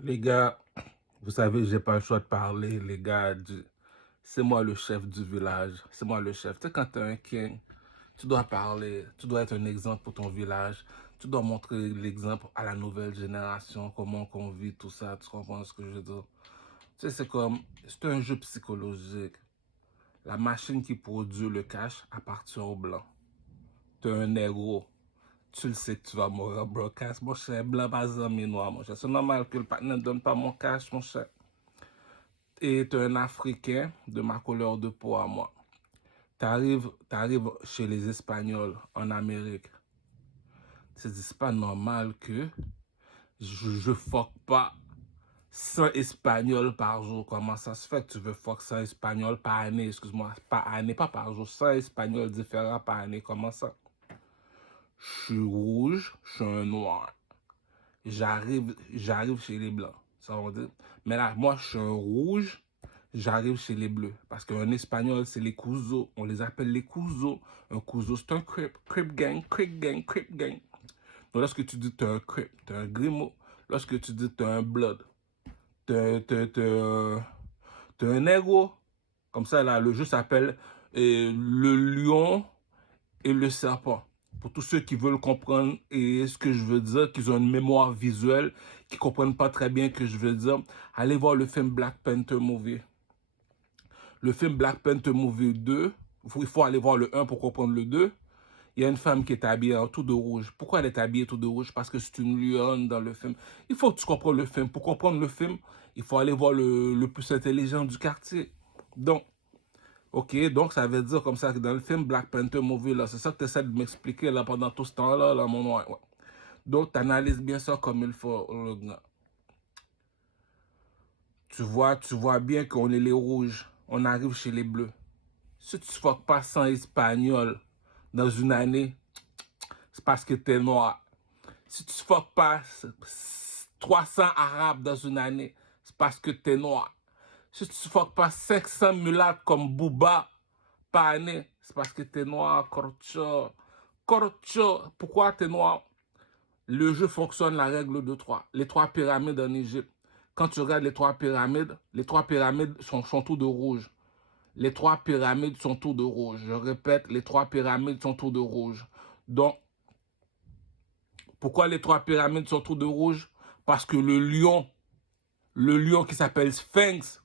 Les gars, vous savez, j'ai pas le choix de parler, les gars. C'est moi le chef du village. C'est moi le chef. Tu sais, quand t'es un king, tu dois parler, tu dois être un exemple pour ton village. Tu dois montrer l'exemple à la nouvelle génération, comment qu'on vit tout ça. Tu comprends ce que je veux dire? Tu sais, c'est un jeu psychologique. La machine qui produit le cash appartient aux blancs. T'es un négro. Tu le sais que tu vas mourir broadcast, mon cher. Blanc, pas amis noirs, mon cher. C'est normal que le partenaire ne donne pas mon cash, mon cher. Et tu es un Africain de ma couleur de peau à moi. T'arrives chez les Espagnols en Amérique. C'est pas normal que je fuck pas 100 Espagnols par jour. Comment ça se fait que tu veux fuck 100 Espagnols par année? Excuse-moi, par année, pas par jour. 100 Espagnols différents par année. Comment ça? Je suis rouge, je suis un noir. J'arrive chez les blancs. Ça veut dire. Mais là, moi, je suis un rouge, j'arrive chez les bleus. Parce qu'en espagnol, c'est les couzos. On les appelle les couzos. Un couzo, c'est un crip. Crip gang, crip gang, crip gang. Donc, lorsque tu dis que tu es un crip, tu es un grimo. Lorsque tu dis que tu es un blood, tu es un négro. Comme ça, là, le jeu s'appelle le lion et le serpent. Pour tous ceux qui veulent comprendre et ce que je veux dire, qui ont une mémoire visuelle, qui comprennent pas très bien ce que je veux dire, allez voir le film Black Panther Movie. Le film Black Panther Movie 2, il faut aller voir le 1 pour comprendre le 2. Il y a une femme qui est habillée en tout de rouge. Pourquoi elle est habillée tout de rouge? Parce que c'est une lionne dans le film. Il faut que tu comprennes le film. Pour comprendre le film, il faut aller voir le plus intelligent du quartier. Donc, ok, donc ça veut dire comme ça que dans le film Black Panther Movie, là, c'est ça que tu essaies de m'expliquer là, pendant tout ce temps-là, là, mon noir. Ouais. Donc, tu analyses bien ça comme il faut. Tu vois bien qu'on est les rouges. On arrive chez les bleus. Si tu ne fuck pas 100 Espagnols dans une année, c'est parce que tu es noir. Si tu ne fuck pas 300 Arabes dans une année, c'est parce que tu es noir. Si tu ne fuck pas 500 mulattes comme Booba par année, c'est parce que tu es noir, Corcho. Corcho, pourquoi tu es noir? Le jeu fonctionne la règle de 3. Les 3 pyramides en Égypte. Quand tu regardes les 3 pyramides sont tout de rouge. Les 3 pyramides sont tout de rouge. Je répète, les 3 pyramides sont tout de rouge. Donc, pourquoi les 3 pyramides sont tout de rouge? Parce que le lion qui s'appelle Sphinx,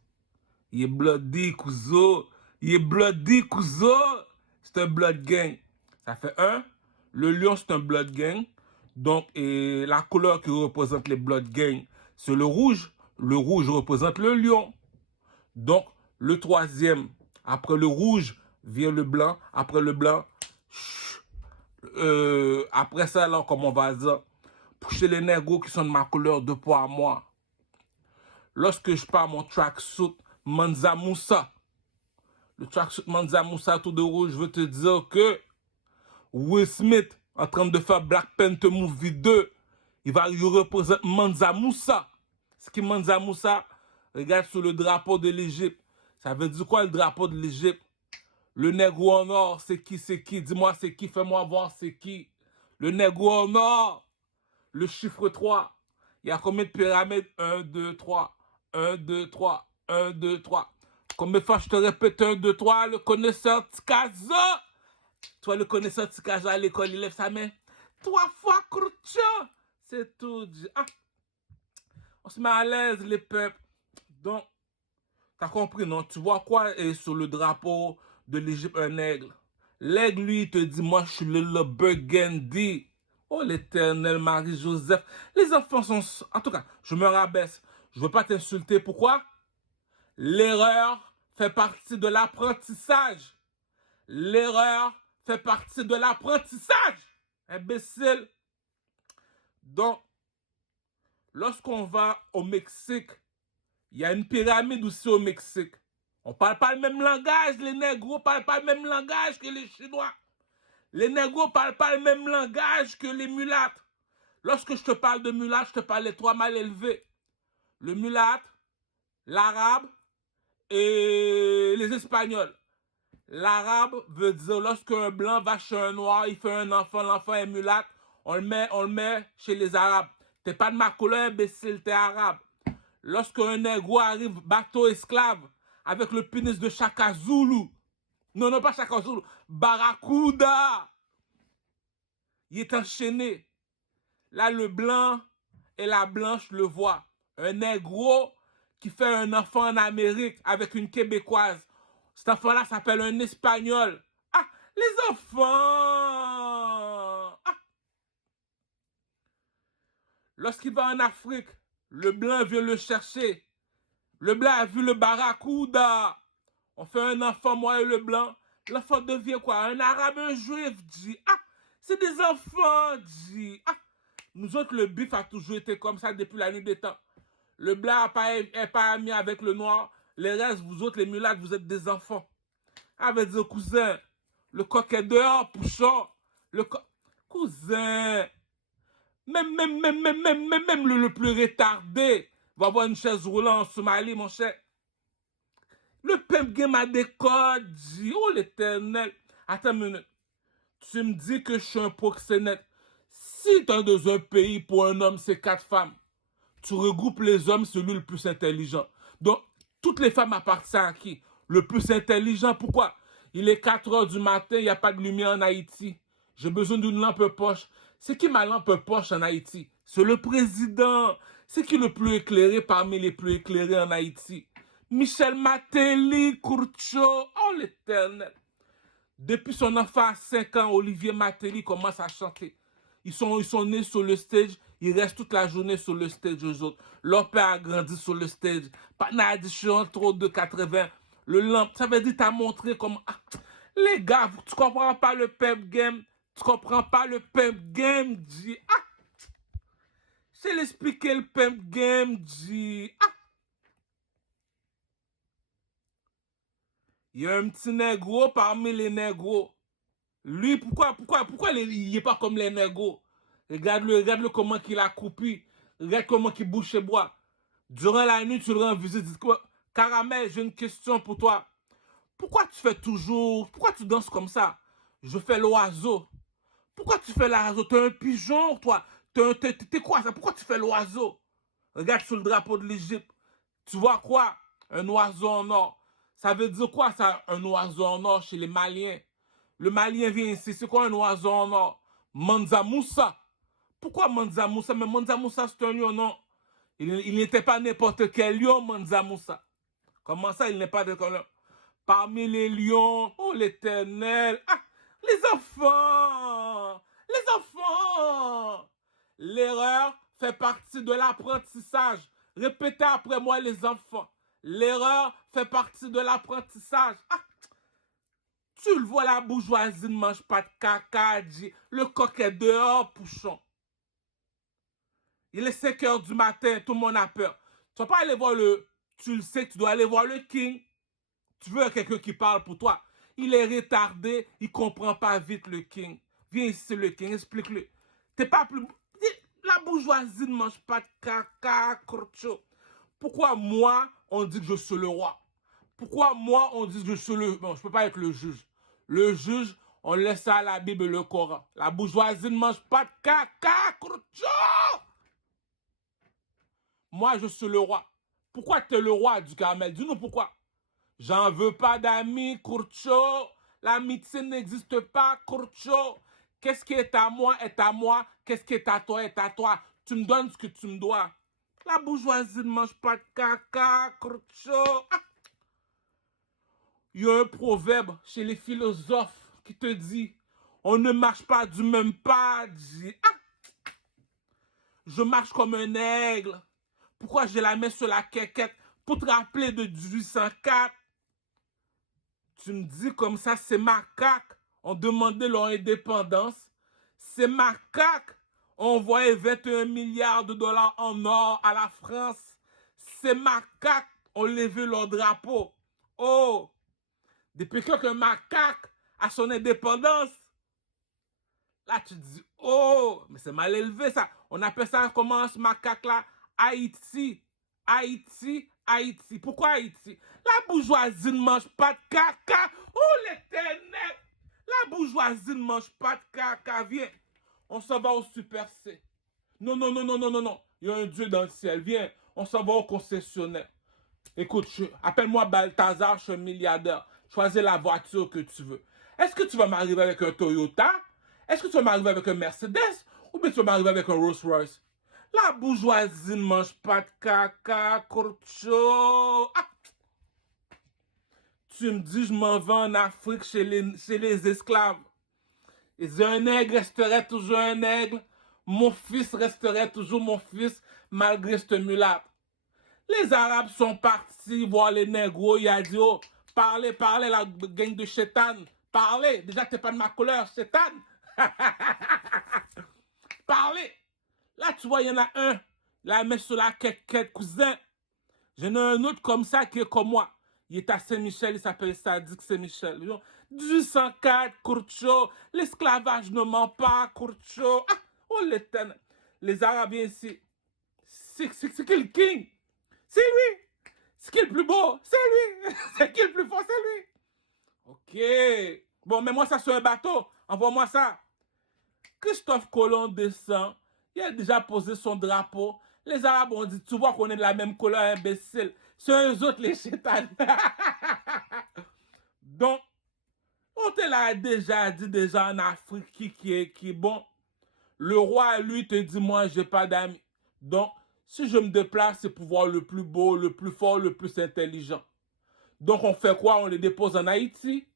il est bloody, cousin. Il est bloody, cousin. C'est un blood gang. Ça fait un. Le lion, c'est un blood gang. Donc, et la couleur qui représente les blood gangs, c'est le rouge. Le rouge représente le lion. Donc, le troisième, après le rouge, vient le blanc. Après le blanc, après ça, là, comme on va dire, pour chez les négros qui sont de ma couleur de peau à moi, lorsque je pars mon tracksuit Manza Moussa, le tracksuit Manza Moussa tout de rouge, je veux te dire que Will Smith, en train de faire Black Panther Movie 2, il représente Manza Moussa. Ce qui Manza Moussa, regarde sur le drapeau de l'Égypte. Ça veut dire quoi le drapeau de l'Égypte? Le négro en or, c'est qui, c'est qui? Dis-moi c'est qui, fais-moi voir c'est qui. Le négro en or, le chiffre 3. Il y a combien de pyramides? 1, 2, 3. 1, 2, 3. 1, 2, 3. Combien de fois je te répète 1, 2, 3, le connaisseur Tikaza? Toi, le connaisseur Tikaza à l'école, il lève sa main. 3 fois, Kroucha. C'est tout. Ah, on se met à l'aise, les peuples. Donc, t'as compris, non? Tu vois quoi est sur le drapeau de l'Égypte, un aigle? L'aigle, lui, il te dit, moi, je suis le Burgundy. Oh, l'éternel Marie-Joseph. Les enfants sont... En tout cas, je me rabaisse. Je veux pas t'insulter. Pourquoi? L'erreur fait partie de l'apprentissage. L'erreur fait partie de l'apprentissage. Imbécile. Donc, lorsqu'on va au Mexique, il y a une pyramide aussi au Mexique. On parle pas le même langage. Les négros parlent pas le même langage que les Chinois. Les négros parlent pas le même langage que les mulattes. Lorsque je te parle de mulattes, je te parle des 3 mal élevés. Le mulâtre, l'arabe et les espagnols. L'arabe veut dire lorsqu'un blanc va chez un noir, il fait un enfant, l'enfant est mulâtre, on le met chez les arabes. T'es pas de ma couleur, imbécile, t'es arabe. Lorsqu'un négro arrive, bateau esclave, avec le pénis de Chaka Zulu. Non, non, pas Chaka Zulu. Barracuda. Il est enchaîné. Là, le blanc et la blanche le voient. Un négro qui fait un enfant en Amérique avec une Québécoise. Cet enfant-là s'appelle un Espagnol. Ah, les enfants! Ah. Lorsqu'il va en Afrique, le blanc vient le chercher. Le blanc a vu le barracuda. On fait un enfant, moi et le blanc. L'enfant devient quoi? Un arabe, un juif, dit. Ah, c'est des enfants, dit. Ah, nous autres, le bif a toujours été comme ça depuis la nuit des temps. Le blanc n'est pas ami avec le noir. Les restes, vous autres, les mulâtres, vous êtes des enfants. Avec des cousins. Le coq est dehors, pouchon. Cousin. Même le plus retardé va avoir une chaise roulante en Somalie, mon cher. Le pimp game a des codes, dit. Oh, l'éternel. Attends une minute. Tu me dis que je suis un proxénète. Si dans un pays, pour un homme, c'est 4 femmes, tu regroupes les hommes, celui le plus intelligent. Donc, toutes les femmes appartiennent à qui? Le plus intelligent. Pourquoi? Il est 4 heures du matin, il n'y a pas de lumière en Haïti. J'ai besoin d'une lampe poche. C'est qui ma lampe poche en Haïti? C'est le président. C'est qui le plus éclairé parmi les plus éclairés en Haïti? Michel Matéli, Kurcho. Oh, l'éternel. Depuis son enfant à 5 ans, Olivier Matéli commence à chanter. Ils sont nés sur le stage, ils restent toute la journée sur le stage eux autres. Leur père a grandi sur le stage. Pas dit, je suis en trop de 80. Le lampe, ça veut dire t'as montré comment... Ah, les gars, tu comprends pas le pep game. Tu comprends pas le pep game, dit. Ah, je vais l'expliquer le pep game, dit. Ah. Il y a un petit négro parmi les négros. Lui, pourquoi il n'est pas comme les négros? Regarde-le comment il a coupé. Regarde comment il bouge ses bois. Durant la nuit, tu le rends visite. Dis quoi? Caramel, j'ai une question pour toi. Pourquoi tu danses comme ça? Je fais l'oiseau. Pourquoi tu fais l'oiseau? T'es un pigeon, toi. T'es quoi ça? Pourquoi tu fais l'oiseau? Regarde sur le drapeau de l'Égypte. Tu vois quoi? Un oiseau en or. Ça veut dire quoi ça, un oiseau en or chez les Maliens? Le Malien vient ici, c'est quoi un oiseau en or? Mansa Moussa. Pourquoi Mansa Moussa? Mais Mansa Moussa, c'est un lion, non? Il n'était pas n'importe quel lion, Mansa Moussa. Comment ça, il n'est pas de colon? Parmi les lions, oh l'éternel. Ah, les enfants! Les enfants! L'erreur fait partie de l'apprentissage. Répétez après moi, les enfants. L'erreur fait partie de l'apprentissage. Ah, tu le vois, la bourgeoisie ne mange pas de caca, dit. Le coq est dehors, pouchon. Il est 5 heures du matin, tout le monde a peur. Tu vas pas aller voir tu le sais que tu dois aller voir le king. Tu veux quelqu'un qui parle pour toi. Il est retardé, il comprend pas vite le king. Viens ici, le king, explique-le. T'es pas plus... La bourgeoisie ne mange pas de caca, crocho. Pourquoi moi, on dit que je suis le roi? Pourquoi moi, on dit que je suis le... Bon, je peux pas être le juge. Le juge, on laisse ça à la Bible et le Coran. La bourgeoisie ne mange pas de caca, crocho. Moi, je suis le roi. Pourquoi tu es le roi du Carmel? Dis-nous pourquoi. J'en veux pas d'amis, Kurcho. L'amitié n'existe pas, Kurcho. Qu'est-ce qui est à moi est à moi. Qu'est-ce qui est à toi est à toi. Tu me donnes ce que tu me dois. La bourgeoisie ne mange pas de caca, Kurcho. Ah. Il y a un proverbe chez les philosophes qui te dit on ne marche pas du même pas. Dit, ah. Je marche comme un aigle. Pourquoi j'ai la main sur la quéquette? Pour te rappeler de 1804. Tu me dis comme ça, ces macaques ont demandé leur indépendance. Ces macaques ont envoyé 21 milliards de dollars en or à la France. Ces macaques ont levé leur drapeau. Oh, depuis qu'un macaque a son indépendance, là tu te dis, oh, mais c'est mal élevé ça. On appelle ça comment ce macaque-là? Haïti. Haïti. Haïti. Pourquoi Haïti? La bourgeoisie ne mange pas de caca. Oh l'éternel! La bourgeoisie ne mange pas de caca. Viens. On s'en va au Super C. Non, non, non, non, non, non, non. Il y a un Dieu dans le ciel. Viens. on s'en va au concessionnaire. Écoute, appelle-moi Balthazar, je suis un milliardaire. Choisis la voiture que tu veux. Est-ce que tu vas m'arriver avec un Toyota? Est-ce que tu vas m'arriver avec un Mercedes? Ou bien tu vas m'arriver avec un Rolls-Royce? La bourgeoisie ne mange pas de caca, Kurcho. Ah! Tu me dis, je m'en vais en Afrique chez les esclaves. Et un aigle resterait toujours un aigle. Mon fils resterait toujours mon fils, malgré ce mulâtre. Les Arabes sont partis voir les négros. Il a dit, oh, parlez, parlez, la gang de chétan. Parlez. Déjà, t'es pas de ma couleur, chétan. Parlez. Là, tu vois, il y en a un. La main sur la quéquette, cousin. J'en ai un autre comme ça qui est comme moi. Il est à Saint-Michel, il s'appelle Sadik Saint-Michel. 1804, Kurcho. L'esclavage ne ment pas, Kurcho. Ah, oh l'éternel. Les Arabes ici. C'est qui le king? C'est lui. C'est qui le plus beau? C'est lui. C'est qui le plus fort? C'est lui. Ok. Bon, mets-moi ça sur un bateau. Envoie-moi ça. Christophe Colomb descend. Il a déjà posé son drapeau. Les Arabes ont dit, tu vois qu'on est de la même couleur, imbécile. C'est eux autres les chétans. Donc, on te l'a déjà dit déjà en Afrique qui est bon. Le roi, lui, te dit, moi, j'ai pas d'amis. Donc, si je me déplace, c'est pour voir le plus beau, le plus fort, le plus intelligent. Donc, on fait quoi? On les dépose en Haïti.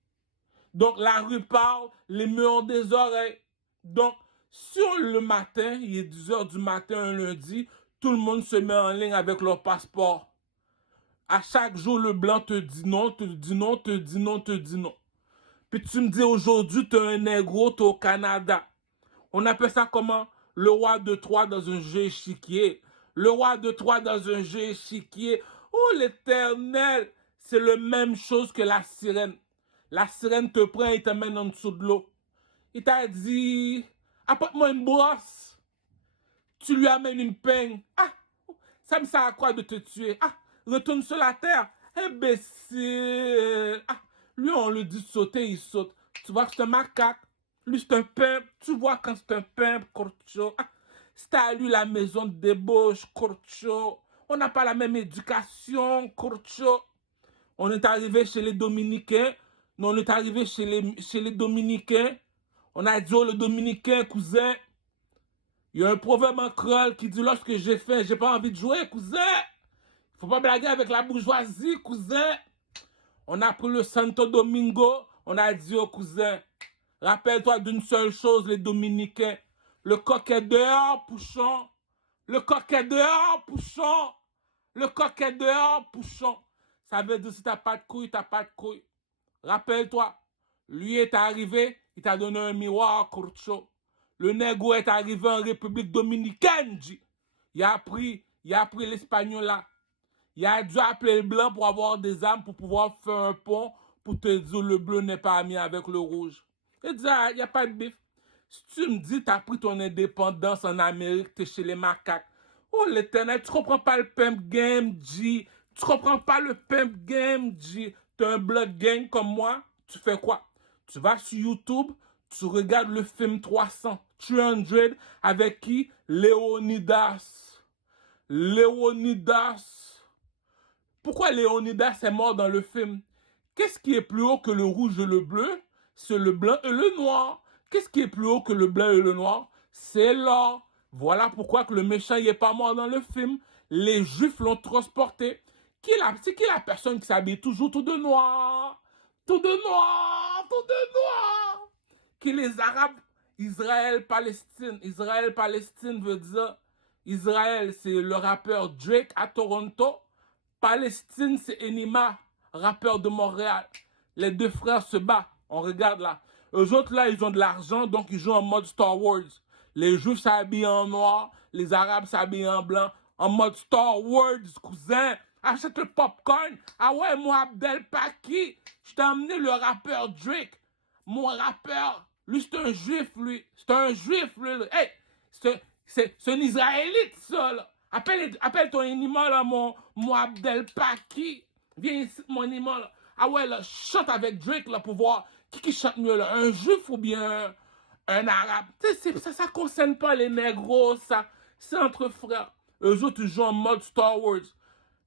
Donc, la rue parle, les murs ont des oreilles. Donc, sur le matin, il est 10 h du matin, un lundi, tout le monde se met en ligne avec leur passeport. À chaque jour, le blanc te dit non, te dit non, te dit non, te dit non. Puis tu me dis aujourd'hui, tu es un négro, tu es au Canada. On appelle ça comment? Le roi de Troie dans un jeu échiquier. Le roi de Troie dans un jeu échiquier. Oh, l'éternel! C'est la même chose que la sirène. La sirène te prend et te mène en dessous de l'eau. Il t'a dit, apporte-moi une brosse. Tu lui amènes une peigne. Ah, ça me sert à quoi de te tuer? Ah, retourne sur la terre. Imbécile. Ah, lui, on lui dit de sauter, il saute. Tu vois que c'est un macaque. Lui, c'est un pimp. Tu vois quand c'est un pimp, Kurcho. Ah, c'est à lui la maison de débauche, Kurcho. On n'a pas la même éducation, Kurcho. On est arrivé chez les Dominicains. Nous, on est arrivé chez les Dominicains. On a dit, oh, le Dominicain, cousin. Il y a un proverbe en créole qui dit, lorsque j'ai faim, j'ai pas envie de jouer, cousin. Faut pas blaguer avec la bourgeoisie, cousin. On a pris le Santo Domingo. On a dit, oh, cousin, rappelle-toi d'une seule chose, les Dominicains. Le coq est dehors, pouchon. Le coq est dehors, pouchon. Le coq est dehors, pouchon. Ça veut dire si t'as pas de couilles, t'as pas de couilles. Rappelle-toi, lui est arrivé, il t'a donné un miroir, Kurcho. Le nègre est arrivé en République Dominicaine, il a appris l'espagnol là. Il a dû appeler le blanc pour avoir des armes pour pouvoir faire un pont pour te dire le bleu n'est pas ami avec le rouge. Il dit, ah, il n'y a pas de bif. Si tu me dis, tu as pris ton indépendance en Amérique, tu es chez les macaques. Oh l'éternel, tu comprends pas le pimp game, G. Tu comprends pas le pimp game, G. Tu es un blood gang comme moi. Tu fais quoi? Tu vas sur YouTube, tu regardes le film 300 avec qui? Léonidas. Léonidas. Pourquoi Léonidas est mort dans le film? Qu'est-ce qui est plus haut que le rouge et le bleu? C'est le blanc et le noir. Qu'est-ce qui est plus haut que le blanc et le noir? C'est l'or. Voilà pourquoi que le méchant n'est pas mort dans le film. Les Juifs l'ont transporté. C'est qui la personne qui s'habille toujours tout de noir? Tout de noir, tout de noir. Qui les Arabes, Israël-Palestine. Israël-Palestine veut dire, Israël c'est le rappeur Drake à Toronto. Palestine c'est Enima, rappeur de Montréal. Les deux frères se battent. On regarde là. Eux autres là, ils ont de l'argent, donc ils jouent en mode Star Wars. Les Juifs s'habillent en noir, les Arabes s'habillent en blanc. En mode Star Wars, cousin. Achète le popcorn. Ah ouais, moi, Abdel Paki. Je t'ai amené le rappeur Drake. Mon rappeur. Lui, c'est un juif, lui. C'est un juif, lui. Hey, c'est un Israélite, ça, là. Appelle ton animal, là, mon Abdel Paki. Viens ici, mon animal, là. Ah ouais, là, chante avec Drake, là, pour voir qui chante mieux, là. Un juif ou bien un arabe. Ça concerne pas les négros, ça. C'est entre frères. Eux autres, ils jouent en mode Star Wars.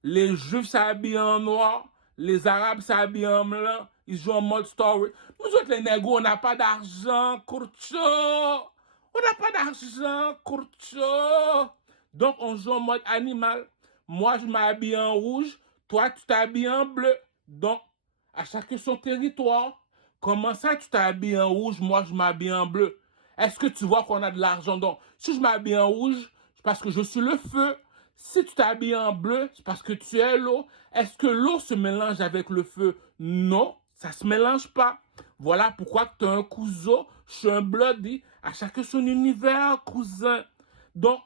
Les Juifs s'habillent en noir, les Arabes s'habillent en blanc, ils jouent en mode Star Wars. Nous autres, les négros, on n'a pas d'argent, Kurcho. On n'a pas d'argent, Kurcho. Donc, on joue en mode animal. Moi, je m'habille en rouge, toi, tu t'habilles en bleu. Donc, à chacun son territoire. Comment ça, tu t'habilles en rouge, moi, je m'habille en bleu? Est-ce que tu vois qu'on a de l'argent? Donc, si je m'habille en rouge, c'est parce que je suis le feu. Si tu t'habilles en bleu, c'est parce que tu es l'eau. Est-ce que l'eau se mélange avec le feu? Non, ça ne se mélange pas. Voilà pourquoi tu es un cousin, je suis un bloody. À chacun son univers, cousin. Donc,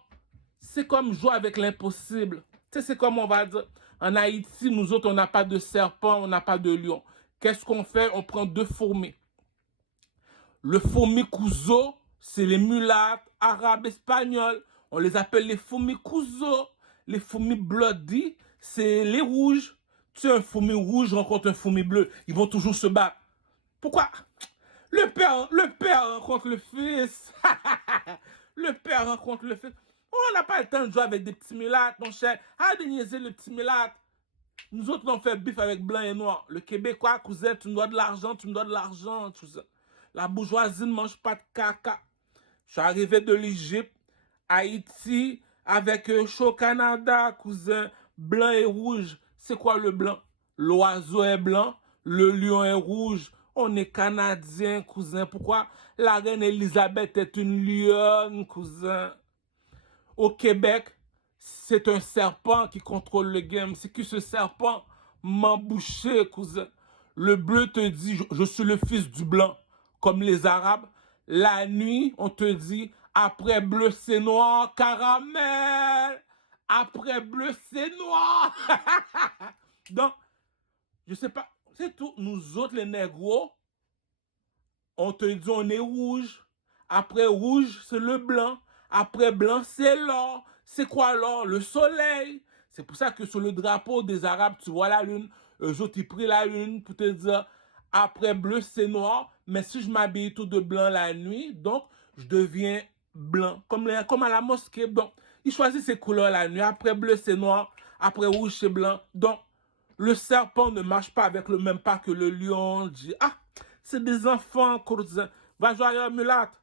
c'est comme jouer avec l'impossible. Tu sais, c'est comme on va dire, en Haïti, nous autres, on n'a pas de serpent, on n'a pas de lion. Qu'est-ce qu'on fait? On prend 2 fourmis. Le fourmi couzo, c'est les mulattes, arabes, espagnols. On les appelle les fourmis couzo. Les fourmis bloody, c'est les rouges. Tu sais, un fourmi rouge rencontre un fourmi bleu. Ils vont toujours se battre. Pourquoi? Le père rencontre le fils. Le père rencontre le fils. On n'a pas le temps de jouer avec des petits mulattes, mon cher. Arrête de niaiser le petit mulatte. Nous autres, on fait bif avec blanc et noir. Le Québécois, cousin, tu me dois de l'argent, tu me dois de l'argent, tout ça. La bourgeoisie ne mange pas de caca. Je suis arrivé de l'Égypte, Haïti, avec chaud Canada, cousin, blanc et rouge. C'est quoi le blanc? L'oiseau est blanc, le lion est rouge. On est Canadien, cousin. Pourquoi? La reine Elisabeth est une lionne, cousin. Au Québec, c'est un serpent qui contrôle le game. C'est que ce serpent m'a bouché, cousin. Le bleu te dit, je suis le fils du blanc, comme les Arabes. La nuit, on te dit, après bleu, c'est noir, caramel. Après bleu, c'est noir. Donc, je sais pas, c'est tout. Nous autres, les négros, on te dit, on est rouge. Après rouge, c'est le blanc. Après blanc, c'est l'or. C'est quoi l'or? Le soleil. C'est pour ça que sur le drapeau des Arabes, tu vois la lune. Eux autres, ils prient la lune pour te dire, après bleu, c'est noir. Mais si je m'habille tout de blanc la nuit, donc, je deviens blanc. Comme à la mosquée. Donc, ils choisissent ces couleurs la nuit. Après bleu, c'est noir. Après rouge, c'est blanc. Donc, le serpent ne marche pas avec le même pas que le lion. Dit, ah, c'est des enfants, courtisans. Va jouer à mulatte.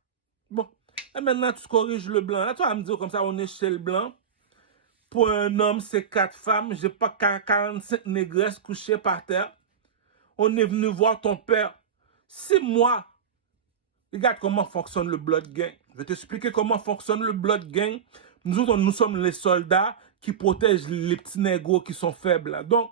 Bon. Et maintenant, tu corriges le blanc. Là, tu vas me dire comme ça, on est chez le blanc. Pour un homme, c'est 4 femmes. J'ai pas 45 négresses couchées par terre. On est venu voir ton père. C'est moi. Regarde comment fonctionne le Blood Gang. Je vais t'expliquer comment fonctionne le Blood Gang. Nous autres, nous sommes les soldats qui protègent les petits négros qui sont faibles. Là. Donc,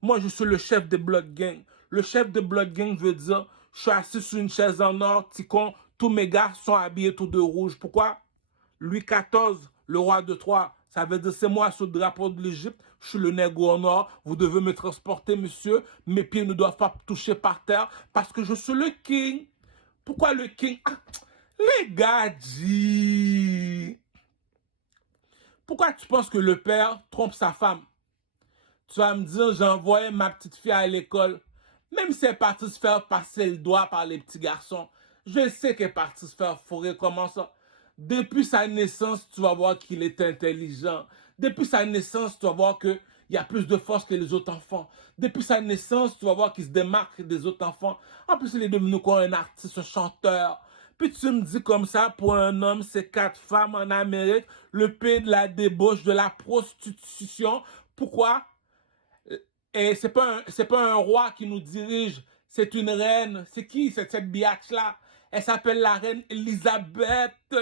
moi, je suis le chef des Blood Gang. Le chef de Blood Gang veut dire, je suis assis sur une chaise en or, ticon, tous mes gars sont habillés tout de rouge. Pourquoi? Louis XIV, le roi de Troie, ça veut dire c'est moi sur le drapeau de l'Égypte, je suis le négro en or, vous devez me transporter, monsieur, mes pieds ne doivent pas toucher par terre parce que je suis le king. Pourquoi le king? Ah, les gars disent. Pourquoi tu penses que le père trompe sa femme? Tu vas me dire, j'ai envoyé ma petite fille à l'école. Même si elle est partie se faire passer le doigt par les petits garçons, je sais qu'elle est partie se faire fourrer. Comment ça? Depuis sa naissance, tu vas voir qu'il est intelligent. Depuis sa naissance, tu vas voir qu'il y a plus de force que les autres enfants. Depuis sa naissance, tu vas voir qu'il se démarque des autres enfants. En plus, il est devenu quoi? Un artiste, un chanteur. Puis tu me dis comme ça, pour un homme, c'est 4 femmes en Amérique, le pays de la débauche, de la prostitution. Pourquoi? Et c'est pas un roi qui nous dirige, c'est une reine. C'est qui cette biatch-là? Elle s'appelle la reine Elisabeth.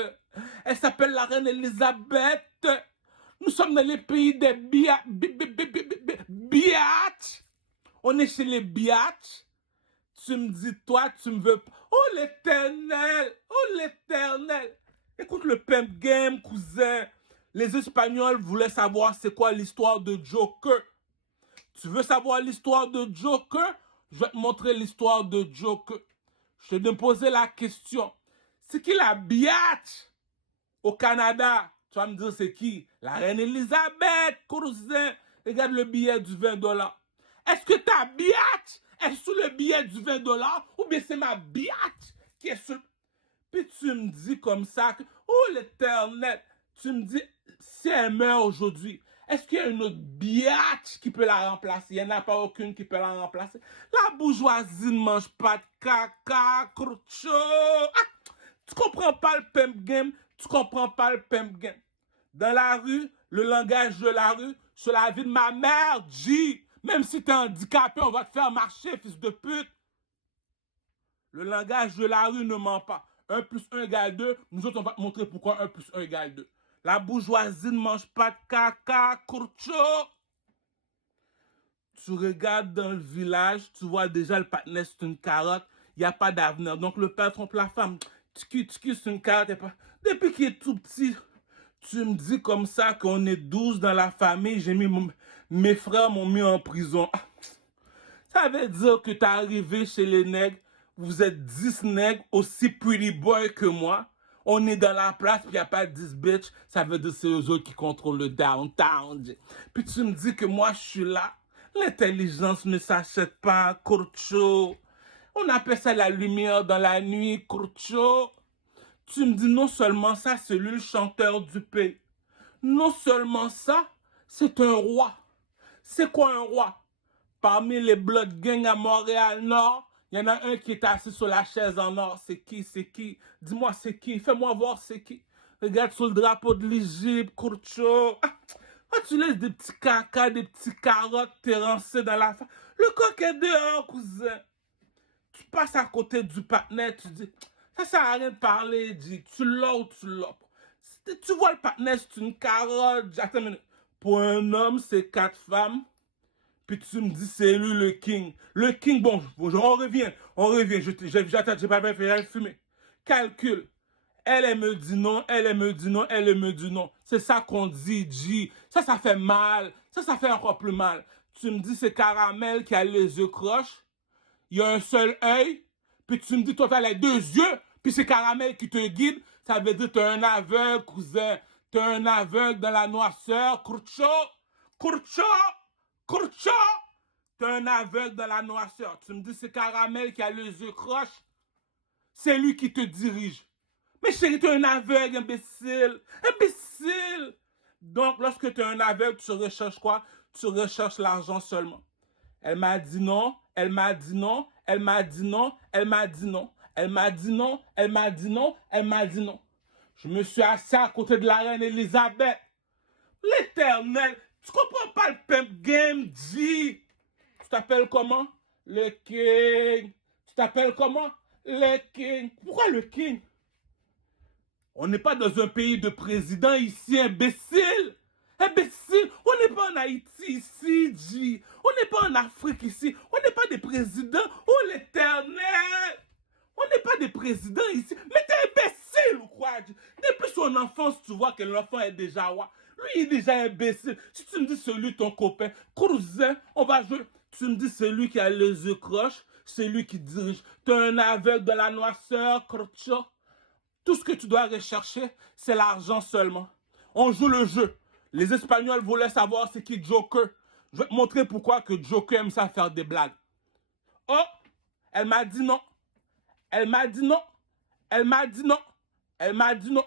Elle s'appelle la reine Elisabeth. Nous sommes dans les pays des biatch. On est chez les biatch. Tu me dis, toi, tu me veux... Oh, l'éternel! Oh, l'éternel! Écoute le pimp game, cousin. Les Espagnols voulaient savoir c'est quoi l'histoire de Joker. Tu veux savoir l'histoire de Joker? Je vais te montrer l'histoire de Joker. Je te poser la question. C'est qui la biatch au Canada? Tu vas me dire c'est qui? La reine Elisabeth, cousin. Regarde le billet du 20 $. Est-ce que ta biatch est sous le billet du 20 $ ou bien c'est ma biatch qui est sous... Puis tu me dis comme ça, que, oh l'éternel, tu me dis, si elle meurt aujourd'hui, est-ce qu'il y a une autre biatch qui peut la remplacer? Il n'y en a pas aucune qui peut la remplacer. La bourgeoisie ne mange pas de caca, crocho. Ah, tu comprends pas le pimp game? Tu comprends pas le pimp game. Dans la rue, le langage de la rue, sur la vie de ma mère, G. Même si t'es handicapé, on va te faire marcher, fils de pute. Le langage de la rue ne ment pas. 1 plus 1 égale 2. Nous autres, on va te montrer pourquoi 1 plus 1 égale 2. La bourgeoisie ne mange pas de caca, courcho. Tu regardes dans le village, tu vois déjà le patinet, c'est une carotte. Il n'y a pas d'avenir. Donc le père trompe la femme. Tiki, c'est une carotte. Depuis qu'il est tout petit, tu me dis comme ça qu'on est 12 dans la famille. Mes frères m'ont mis en prison. Ça veut dire que t'es arrivé chez les nègres. Vous êtes 10 nègres aussi pretty boy que moi. On est dans la place, puis il n'y a pas 10 bitches. Ça veut dire que c'est eux autres qui contrôlent le downtown. Puis tu me dis que moi, je suis là. L'intelligence ne s'achète pas, Kurcho. On appelle ça la lumière dans la nuit, Kurcho. Tu me dis non seulement ça, c'est lui le chanteur du pays. Non seulement ça, c'est un roi. C'est quoi un roi? Parmi les Blood Gang à Montréal-Nord, il y en a un qui est assis sur la chaise en or. C'est qui? C'est qui? Dis-moi c'est qui? Fais-moi voir c'est qui. Regarde sur le drapeau de l'Égypte, Kurcho. Tu laisses des petits caca, des petits carottes t'érancer dans la face. Le coq est dehors, cousin. Tu passes à côté du patinet, tu dis, ça sert à rien de parler, dis, tu l'as ou tu l'as pas. Tu vois le patinet, c'est une carotte. Attends une minute. Pour un homme, c'est 4 femmes. Puis tu me dis, c'est lui le king. Le king, bon, on revient. J'attends, j'ai pas fait fumer. Calcule. Elle me dit non, elle me dit non, elle me dit non. C'est ça qu'on dit, G. Ça fait mal. Ça fait encore plus mal. Tu me dis, c'est Caramel qui a les yeux croches. Il y a un seul œil. Puis tu me dis, toi, t'as les 2 yeux. Puis c'est Caramel qui te guide. Ça veut dire que t'es un aveugle, cousin. T'es un aveugle dans la noirceur. Kurcho. Kurcho. Kurcho. T'es un aveugle dans la noirceur. Tu me dis, c'est Caramel qui a les yeux croches. C'est lui qui te dirige. Mais chérie, t'es un aveugle, imbécile. Imbécile. Donc, lorsque t'es un aveugle, tu recherches quoi? Tu recherches l'argent seulement. Elle m'a dit non, elle m'a dit non, elle m'a dit non, elle m'a dit non, elle m'a dit non, elle m'a dit non, elle m'a dit non. Je me suis assis à côté de la reine Elisabeth. L'éternel, tu comprends pas le pimp game, G? Tu t'appelles comment? Le king. Tu t'appelles comment? Le king. Pourquoi le king? On n'est pas dans un pays de président ici, imbécile. Imbécile, on n'est pas en Haïti ici, G. On n'est pas en Afrique ici. On n'est pas des présidents. Oh l'éternel. On n'est pas des présidents ici. Mais t'es imbécile ou quoi, G? Depuis son enfance, tu vois que l'enfant est déjà roi. Lui, il est déjà imbécile. Si tu me dis celui ton copain, cousin, on va jouer. Tu me dis celui qui a les yeux croches, c'est lui qui dirige. T'es un aveugle de la noirceur, crocho. Tout ce que tu dois rechercher, c'est l'argent seulement. On joue le jeu. Les Espagnols voulaient savoir c'est qui Joker. Je vais te montrer pourquoi que Joker aime ça faire des blagues. Oh, elle m'a dit non. Elle m'a dit non. Elle m'a dit non. Elle m'a dit non.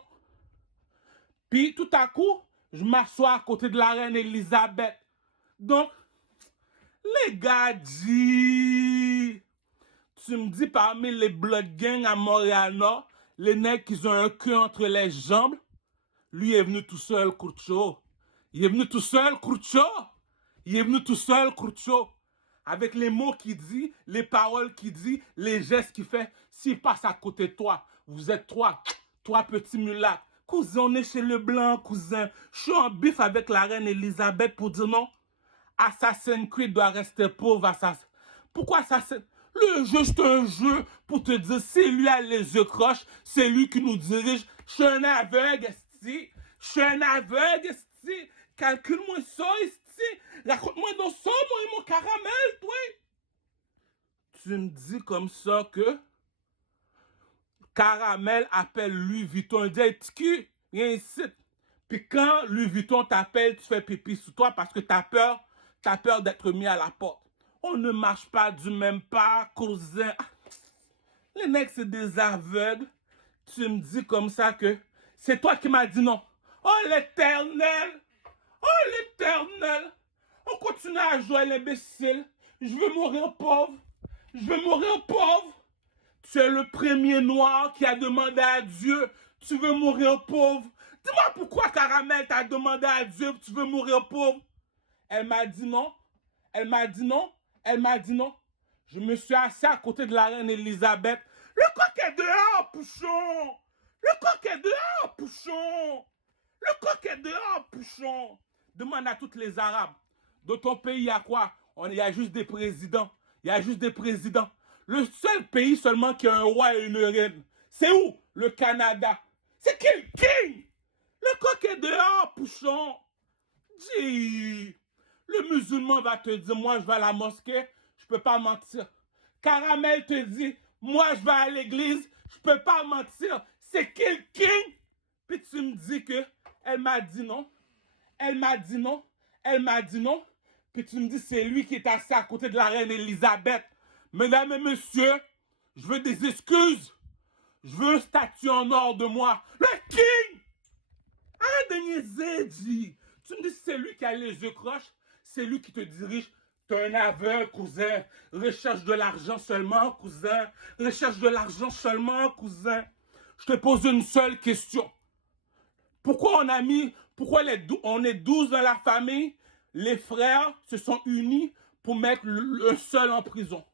Puis tout à coup, je m'assois à côté de la reine Elisabeth. Donc, les gars, tu me dis parmi les Blood Gang à Montréal-Nord, les nègres qui ont un cul entre les jambes, lui est venu tout seul, Kurcho. Il est venu tout seul, Kurcho. Il est venu tout seul, Kurcho. Avec les mots qu'il dit, les paroles qu'il dit, les gestes qu'il fait. S'il passe à côté de toi, vous êtes trois petits mulâtres. Cousin, on est chez le blanc, cousin. Je suis en bif avec la reine Elisabeth pour dire non. Assassin's Creed doit rester pauvre, assassin. Pourquoi Assassin's Le jeu, c'est un jeu pour te dire, c'est lui à les yeux croches, c'est lui qui nous dirige. Je suis un aveugle, esti. Je suis un aveugle, esti. Calcule-moi ça, esti. Raconte-moi donc ça, moi et mon caramel, toi. Tu me dis comme ça que Caramel appelle Louis Vuitton. Il dit, hey, Tiki, viens ici. Puis quand Louis Vuitton t'appelle, tu fais pipi sous toi parce que t'as peur d'être mis à la porte. On ne marche pas du même pas, cousin. Les mecs, c'est des aveugles. Tu me dis comme ça que c'est toi qui m'as dit non. Oh l'Éternel! Oh l'Éternel! On continue à jouer l'imbécile. Je veux mourir pauvre. Je veux mourir pauvre. Tu es le premier noir qui a demandé à Dieu, tu veux mourir pauvre. Dis-moi pourquoi Caramel t'a demandé à Dieu, tu veux mourir pauvre. Elle m'a dit non. Elle m'a dit non. Elle m'a dit non. Je me suis assis à côté de la reine Elisabeth. Le coq est dehors, Pouchon. Le coq est dehors, Pouchon. Le coq est dehors, Pouchon. Demande à tous les Arabes. Dans ton pays, il y a quoi? Il y a juste des présidents. Il y a juste des présidents. Le seul pays seulement qui a un roi et une reine, c'est où? Le Canada. C'est qui le king? Le coq est dehors, Pouchon. Dis. Le musulman va te dire, moi je vais à la mosquée, je peux pas mentir. Caramel te dit, moi je vais à l'église, je peux pas mentir. C'est qui le king? Puis tu me dis que elle m'a dit non. Elle m'a dit non. Elle m'a dit non. Puis tu me dis c'est lui qui est assis à côté de la reine Elisabeth. Mesdames et messieurs, je veux des excuses. Je veux un statut en or de moi. Le king! Arrête de niaiser, dis. Tu me dis c'est lui qui a les yeux croches. C'est lui qui te dirige. T'es un aveugle, cousin. Recherche de l'argent seulement, cousin. Recherche de l'argent seulement, cousin. Je te pose une seule question. Pourquoi on est 12 dans la famille, les frères se sont unis pour mettre un seul en prison.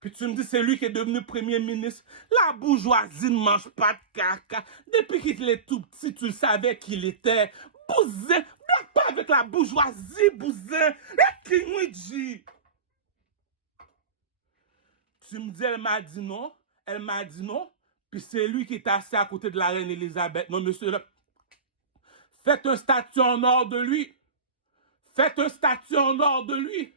Puis tu me dis, c'est lui qui est devenu premier ministre. La bourgeoisie ne mange pas de caca. Depuis qu'il est tout petit, tu le savais qu'il était. Bousin, blague pas avec la bourgeoisie, bousin. Et Kinwiji. Tu me dis, elle m'a dit non. Elle m'a dit non. Puis c'est lui qui est assis à côté de la reine Elisabeth. Non, monsieur, là. Faites un statut en or de lui. Faites un statut en or de lui.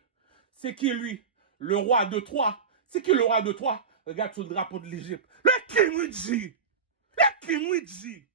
C'est qui lui? Le roi de Troie. C'est qui le roi de Troie? Regarde sur le drapeau de l'Égypte. Le Kinwiji. Le Kinwiji.